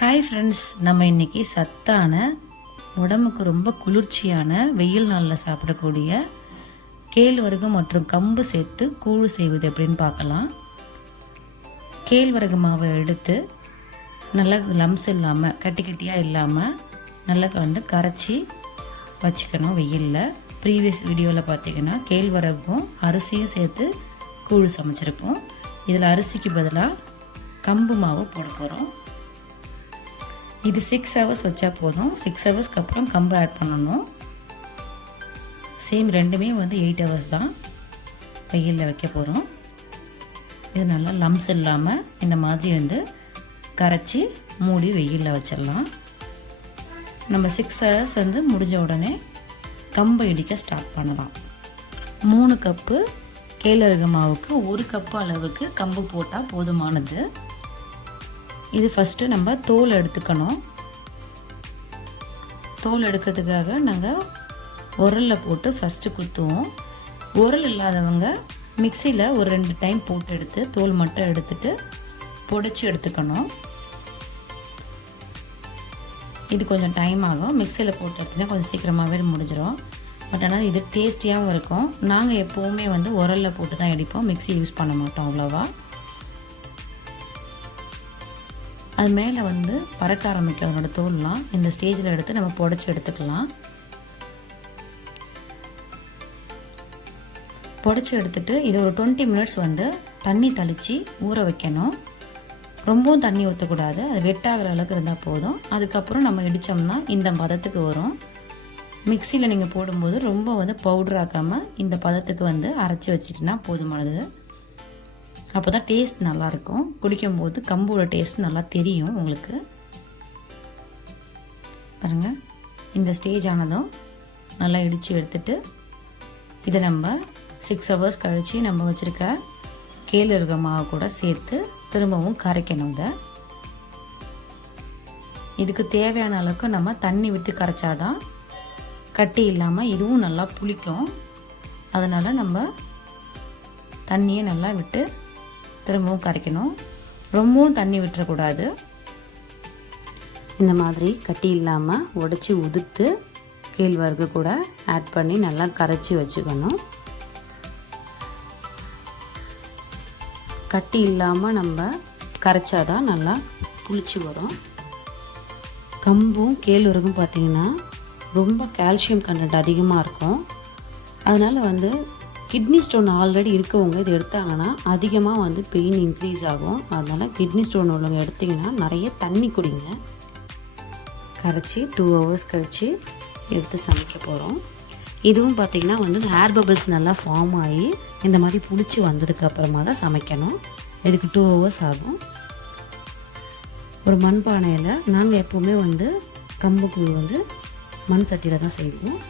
Hi friends, நம்ம இன்றைக்கி சத்தான உடம்புக்கு ரொம்ப குளிர்ச்சியான வெயில் நாளில் சாப்பிடக்கூடிய கேழ்வரகு மற்றும் கம்பு சேர்த்து கூழ் செய்வது எப்படின்னு பார்க்கலாம். கேழ்வரகு மாவை எடுத்து நல்லா லம்ஸ் இல்லாமல் கட்டி கட்டியாக இல்லாமல் நல்லா கரைச்சி வச்சுக்கணும் வெயிலில். ப்ரீவியஸ் வீடியோவில் பார்த்திங்கன்னா கேழ்வரகும் அரிசியும் சேர்த்து கூழ் சமைச்சிருப்போம். இதில் அரிசிக்கு பதிலாக கம்பு மாவு போட போகிறோம். இது 6 hours வச்சா போதும். 6 ஹவர்ஸ்க்கு அப்புறம் கம்பு ஆட் பண்ணணும். சேம் ரெண்டுமே 8 hours தான் வெயிலில் வைக்க போகிறோம். இது நல்லா லம்ஸ் இல்லாமல் இந்த மாதிரி கரைச்சி மூடி வெயிலில் வச்சிடலாம். நம்ம 6 hours முடிஞ்ச உடனே கம்பை இடிக்க ஸ்டார்ட் பண்ணலாம். 3 கப்பு கேழ்வரகு மாவுக்கு 1 கப்பு அளவுக்கு கம்பு போட்டால் போதுமானது. இது ஃபஸ்ட்டு நம்ம தோல் எடுத்துக்கணும். தோல் எடுக்கிறதுக்காக நாங்கள் உரலில் போட்டு ஃபஸ்ட்டு குத்துவோம். உரல் இல்லாதவங்க மிக்சியில் ஒரு 2 டைம் போட்டு எடுத்து தோல் மட்டும் எடுத்துட்டு பொடிச்சு எடுத்துக்கணும். இது கொஞ்சம் டைம் ஆகும். மிக்சியில் போட்டு எடுத்துனா கொஞ்சம் சீக்கிரமாகவே முடிஞ்சிடும். பட் ஆனால் இது டேஸ்டியாகவும் இருக்கும். நாங்கள் எப்போவுமே உரலில் போட்டு தான் அடிப்போம், மிக்சி யூஸ் பண்ண மாட்டோம் அவ்வளோவா. அது மேலே பறக்க ஆரம்பிக்க அதனோட தோல்லாம் இந்த ஸ்டேஜில் எடுத்து நம்ம புடச்சி எடுத்துக்கலாம். புடச்சி எடுத்துட்டு இது ஒரு 20 minutes தண்ணி தெளித்து ஊற வைக்கணும். ரொம்பவும் தண்ணி ஊற்றக்கூடாது, அது வெட்டாகிற அளவுக்கு இருந்தால் போதும். அதுக்கப்புறம் நம்ம இடித்தோம்னா இந்த பதத்துக்கு வரும். மிக்சியில் நீங்கள் போடும்போது ரொம்ப பவுடர் ஆக்காமல் இந்த பதத்துக்கு அரைச்சி வச்சிட்டிங்கன்னா போதுமானது. அப்போ தான் டேஸ்ட் நல்லாயிருக்கும். குடிக்கும்போது கம்போட டேஸ்ட் நல்லா தெரியும் உங்களுக்கு. பாருங்கள், இந்த ஸ்டேஜ் ஆனதும் நல்லா இடித்து எடுத்துட்டு இதை நம்ம 6 hours கழித்து நம்ம வச்சுருக்க கேழ்வரகு மாவு கூட சேர்த்து திரும்பவும் கரைக்கணும். இதுக்கு தேவையான அளவுக்கு நம்ம தண்ணி விட்டு கரைச்சாதான் கட்டி இல்லாமல் இதுவும் நல்லா புளிக்கும். அதனால் நம்ம தண்ணியை நல்லா விட்டு திரும்பவும் கரைக்கணும். ரொம்பவும் தண்ணி விட்டுறக்கூடாது. இந்த மாதிரி கட்டி இல்லாமல் உடச்சி உதுத்து கேழ்வரகு கூட ஆட் பண்ணி நல்லா கரைச்சி வச்சுக்கணும். கட்டி இல்லாமல் நம்ம கரைச்சாதான் நல்லா புளிச்சு வரும். கம்பும் கேழ்வரகும் பார்த்திங்கன்னா ரொம்ப கால்சியம் கண்டென்ட் அதிகமாக இருக்கும். அதனால் கிட்னி ஸ்டோன் ஆல்ரெடி இருக்கவங்க இது எடுத்தாங்கன்னா அதிகமாக பெயின் இன்க்ரீஸ் ஆகும். அதனால் கிட்னி ஸ்டோன் உள்ளவங்க எடுத்திங்கன்னா நிறைய தண்ணி குடிங்க. கரைச்சி 2 hours கழித்து எடுத்து சமைக்க போகிறோம். இதுவும் பார்த்திங்கன்னா ஹேர் பபிள்ஸ் நல்லா ஃபார்ம் ஆகி இந்த மாதிரி புளிச்சு வந்ததுக்கப்புறமா தான் சமைக்கணும். இதுக்கு 2 hours ஆகும். ஒரு மண்பானையில் நாங்கள் எப்போவுமே கம்பு கூழ் மண் சட்டியில் தான் செய்வோம்.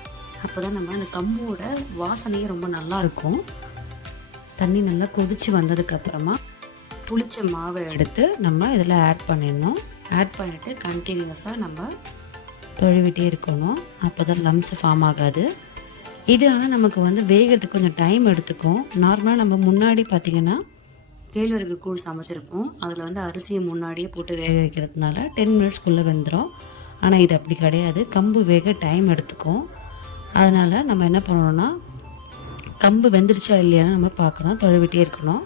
அப்போ தான் நம்ம அந்த கம்போட வாசனையே ரொம்ப நல்லாயிருக்கும். தண்ணி நல்லா கொதித்து வந்ததுக்கப்புறமா புளிச்ச மாவை எடுத்து நம்ம இதில் ஆட் பண்ணிடணும். ஆட் பண்ணிவிட்டு கண்டினியூஸாக நம்ம தொழுவிட்டே இருக்கணும். அப்போ தான் லம்ஸ் ஃபார்ம் ஆகாது. இது ஆனால் நமக்கு வேகிறதுக்கு கொஞ்சம் டைம் எடுத்துக்கும். நார்மலாக நம்ம முன்னாடி பார்த்திங்கன்னா கேழ்வரகு கூழ் சமைச்சிருப்போம். அதில் அரிசியை முன்னாடியே போட்டு வேக வைக்கிறதுனால 10 minutesக்குள்ளே வெந்துடும். ஆனால் இது அப்படி கிடையாது. கம்பு வேக டைம் எடுத்துக்கும். அதனால் நம்ம என்ன பண்ணணும்னா கம்பு வெந்துருச்சா இல்லையான்னு நம்ம பார்க்கணும், தொழுவிட்டே இருக்கணும்.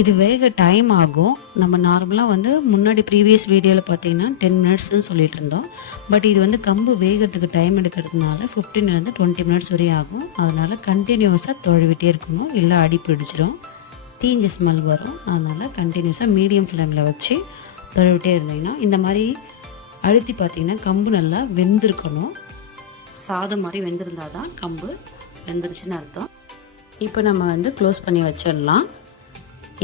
இது வேக டைம் ஆகும். நம்ம நார்மலாக முன்னாடி ப்ரீவியஸ் வீடியோவில் பார்த்திங்கன்னா 10 minutesன்னு சொல்லிட்டு இருந்தோம். பட் இது கம்பு வேகிறதுக்கு டைம் எடுக்கிறதுனால 15 to 20 minutes வரையும் ஆகும். அதனால் கண்டினியூஸாக தொழுவிட்டே இருக்கணும், இல்லை அடி பிடிச்சிடும், தீஞ்ச ஸ்மெல் வரும். அதனால் கண்டினியூஸாக மீடியம் ஃப்ளேமில் வச்சு தொழுவிட்டே இருந்தீங்கன்னா இந்த மாதிரி அழுத்தி பார்த்திங்கன்னா கம்பு நல்லா வெந்திருக்கணும். சாதம் மாதிரி வெந்திருந்தால் தான் கம்பு வெந்துருச்சுன்னு அர்த்தம். இப்போ நம்ம க்ளோஸ் பண்ணி வச்சிடலாம்.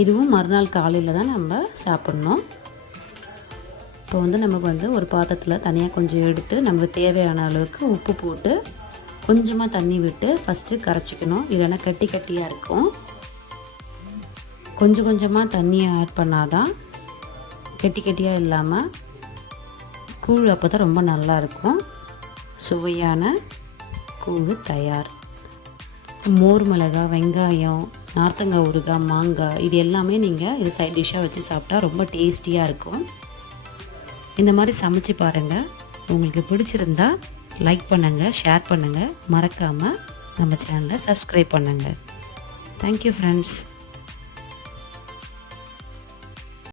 இதுவும் மறுநாள் காலையில் தான் நம்ம சாப்பிட்ணும். இப்போ நமக்கு ஒரு பாத்திரத்தில் தனியாக கொஞ்சம் எடுத்து நமக்கு தேவையான அளவுக்கு உப்பு போட்டு கொஞ்சமாக தண்ணி விட்டு ஃபஸ்ட்டு கரைச்சிக்கணும். இல்லைன்னா கட்டி கட்டியாக இருக்கும். கொஞ்சம் கொஞ்சமாக தண்ணியை ஆட் பண்ணாதான் கட்டி கட்டியாக இல்லாமல் கூழ் அப்போ தான் ரொம்ப நல்லாயிருக்கும். சுவையான கூழ் தயார். மோர் மிளகாய், வெங்காயம், நார்த்தங்காய் ஊறுகாய், மாங்காய் இது எல்லாமே நீங்கள் இது சைட் டிஷ்ஷாக வச்சு சாப்பிட்டா ரொம்ப டேஸ்டியாக இருக்கும். இந்த மாதிரி சமைச்சு பாருங்கள். உங்களுக்கு பிடிச்சிருந்தா லைக் பண்ணுங்கள், ஷேர் பண்ணுங்கள், மறக்காமல் நம்ம சேனலை சப்ஸ்கிரைப் பண்ணுங்கள். Thank you friends.